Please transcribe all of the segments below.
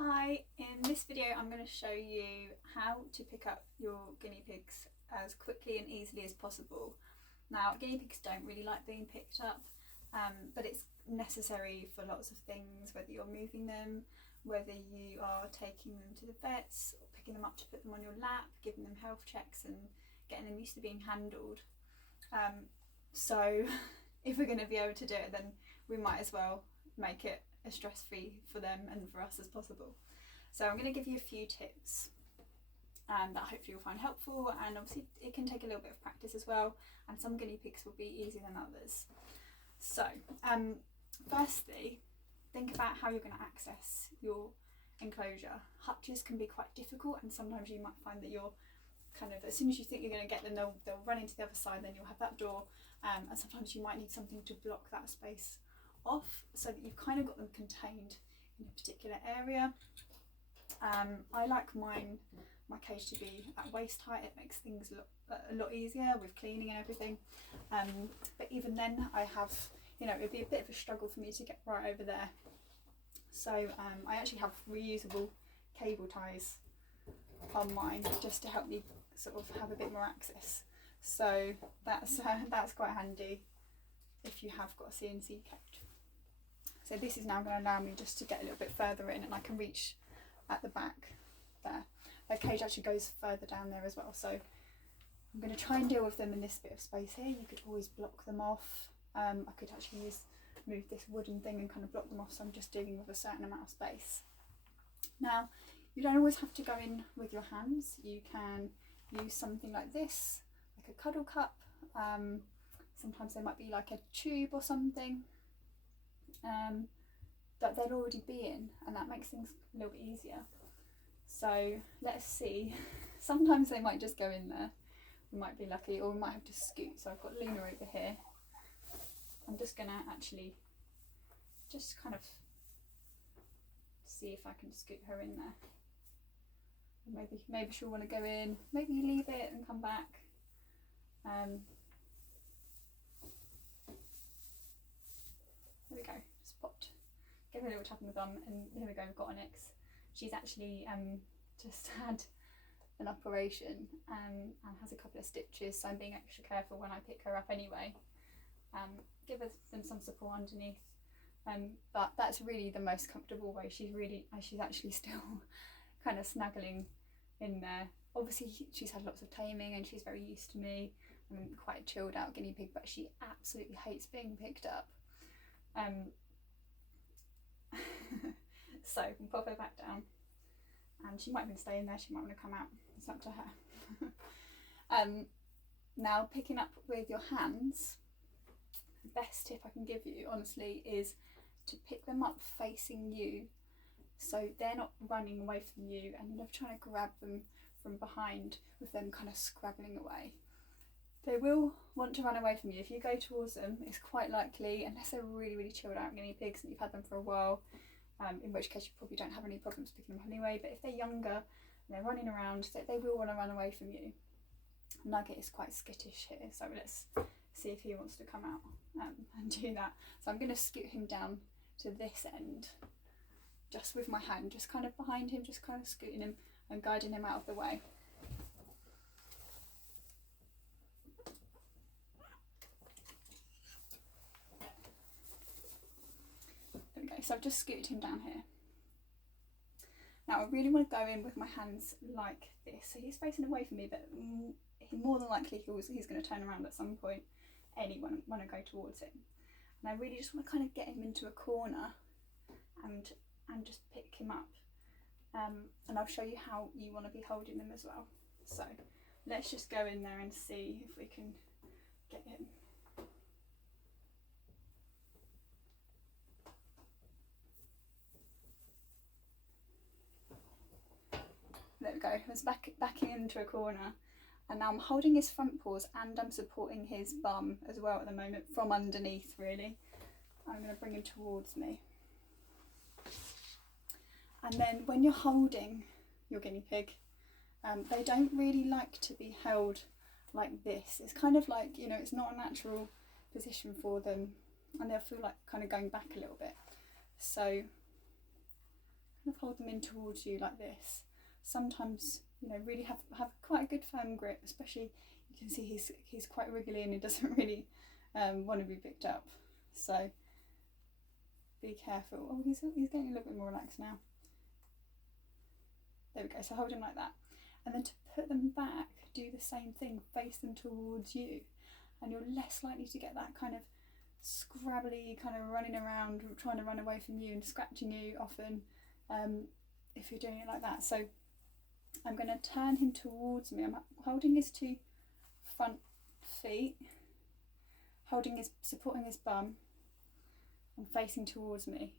Hi, in this video I'm going to show you how to pick up your guinea pigs as quickly and easily as possible. Now, guinea pigs don't really like being picked up, but it's necessary for lots of things, whether you're moving them, whether you are taking them to the vets, or picking them up to put them on your lap, giving them health checks and getting them used to being handled. So if we're going to be able to do it, then we might as well make it as stress-free for them and for us as possible. So I'm going to give you a few tips that hopefully you'll find helpful, and obviously it can take a little bit of practice as well, and some guinea pigs will be easier than others. So firstly, think about how you're going to access your enclosure. Hutches can be quite difficult, and sometimes you might find that you're kind of, as soon as you think you're going to get them, they'll run into the other side, then you'll have that door, and sometimes you might need something to block that space off so that you've kind of got them contained in a particular area. I like my cage to be at waist height. It makes things look a lot easier with cleaning and everything, but even then I have, it'd be a bit of a struggle for me to get right over there. So I actually have reusable cable ties on mine just to help me sort of have a bit more access. So that's quite handy if you have got a CNC cage. So this is now going to allow me just to get a little bit further in, and I can reach at the back there. The cage actually goes further down there as well, so I'm going to try and deal with them in this bit of space here. You could always block them off. I could actually move this wooden thing and kind of block them off, so I'm just dealing with a certain amount of space. Now, you don't always have to go in with your hands. You can use something like this, like a cuddle cup. Sometimes there might be like a tube or something that they'll already be in, and that makes things a little bit easier. So let's see. Sometimes they might just go in there. We might be lucky, or we might have to scoot. So I've got Luna over here. I'm just gonna actually just kind of see if I can scoot her in there. Maybe she'll want to go in. Maybe you leave it and come back. There we go, just popped. Give her a little tap on the bum, and here we go, we've got Onyx. She's actually just had an operation and has a couple of stitches, so I'm being extra careful when I pick her up anyway. Give her some support underneath, but that's really the most comfortable way. She's actually still kind of snuggling in there. Obviously she's had lots of taming and she's very used to me. I'm quite a chilled out guinea pig, but she absolutely hates being picked up. So we'll pop her back down, and she might even stay in there, she might want to come out, it's up to her. Now, picking up with your hands, the best tip I can give you honestly is to pick them up facing you, so they're not running away from you and you're not trying to grab them from behind with them kind of scrabbling away. They will want to run away from you. If you go towards them, it's quite likely, unless they're really, really chilled out guinea pigs and you've had them for a while, in which case you probably don't have any problems picking them up anyway, but if they're younger and they're running around, they will want to run away from you. Nugget is quite skittish here, so let's see if he wants to come out and do that. So I'm going to scoot him down to this end, just with my hand, just kind of behind him, just kind of scooting him and guiding him out of the way. So I've just scooted him down here. Now I really want to go in with my hands like this. So he's facing away from me, but more than likely he's going to turn around at some point when I go towards him. And I really just want to kind of get him into a corner and just pick him up. And I'll show you how you want to be holding them as well. So let's just go in there and see if we can get him. There we go, I was backing into a corner, and now I'm holding his front paws and I'm supporting his bum as well at the moment from underneath really. I'm going to bring him towards me. And then when you're holding your guinea pig, they don't really like to be held like this. It's kind of like, it's not a natural position for them, and they'll feel like kind of going back a little bit. So kind of hold them in towards you like this. Sometimes, you know, really have quite a good firm grip, especially you can see he's quite wriggly and he doesn't really want to be picked up. So be careful. Oh, he's getting a little bit more relaxed now. There we go. So hold him like that. And then to put them back, do the same thing, face them towards you. And you're less likely to get that kind of scrabbly kind of running around, trying to run away from you and scratching you often if you're doing it like that. So I'm going to turn him towards me. I'm holding his 2 front feet, supporting his bum and facing towards me.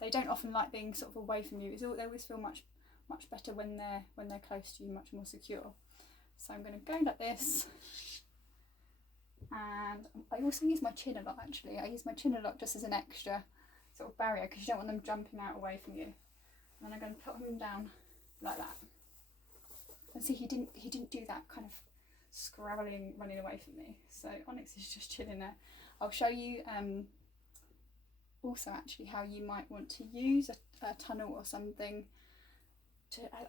They don't often like being sort of away from you. They always feel much better when they're close to you, much more secure. So I'm going to go like this, and I also use my chin a lot. Actually, I use my chin a lot just as an extra sort of barrier because you don't want them jumping out away from you. And then I'm going to put him down like that. And see, he didn't do that kind of scrabbling, running away from me. So Onyx is just chilling there. I'll show you also actually how you might want to use a tunnel or something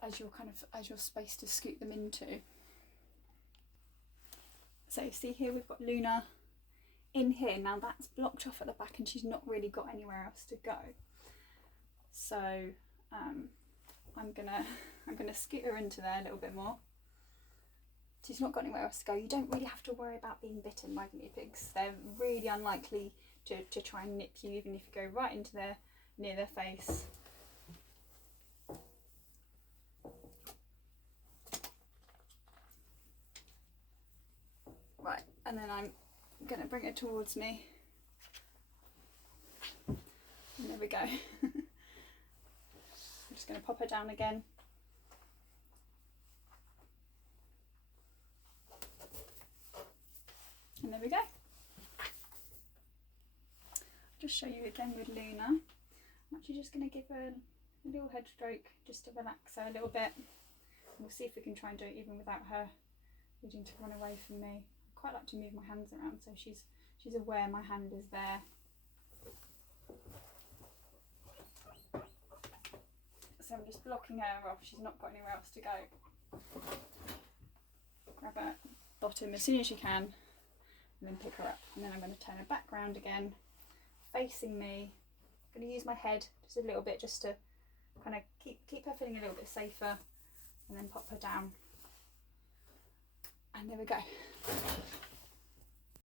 as your space to scoot them into. So see here we've got Luna in here. Now that's blocked off at the back and she's not really got anywhere else to go. So I'm gonna scoot her into there a little bit more. She's not got anywhere else to go. You don't really have to worry about being bitten by guinea pigs. They're really unlikely to try and nip you, even if you go right into near their face. Right, and then I'm going to bring it towards me. And there we go. I'm just going to pop her down again. And there we go. Just show you again with Luna. I'm actually just going to give her a little head stroke just to relax her a little bit. We'll see if we can try and do it even without her needing to run away from me. I quite like to move my hands around so she's aware my hand is there. So I'm just blocking her off. She's not got anywhere else to go. Grab her bottom as soon as you can and then pick her up. And then I'm going to turn her back round again, facing me. I'm going to use my head just a little bit just to kind of keep her feeling a little bit safer, and then pop her down. And there we go.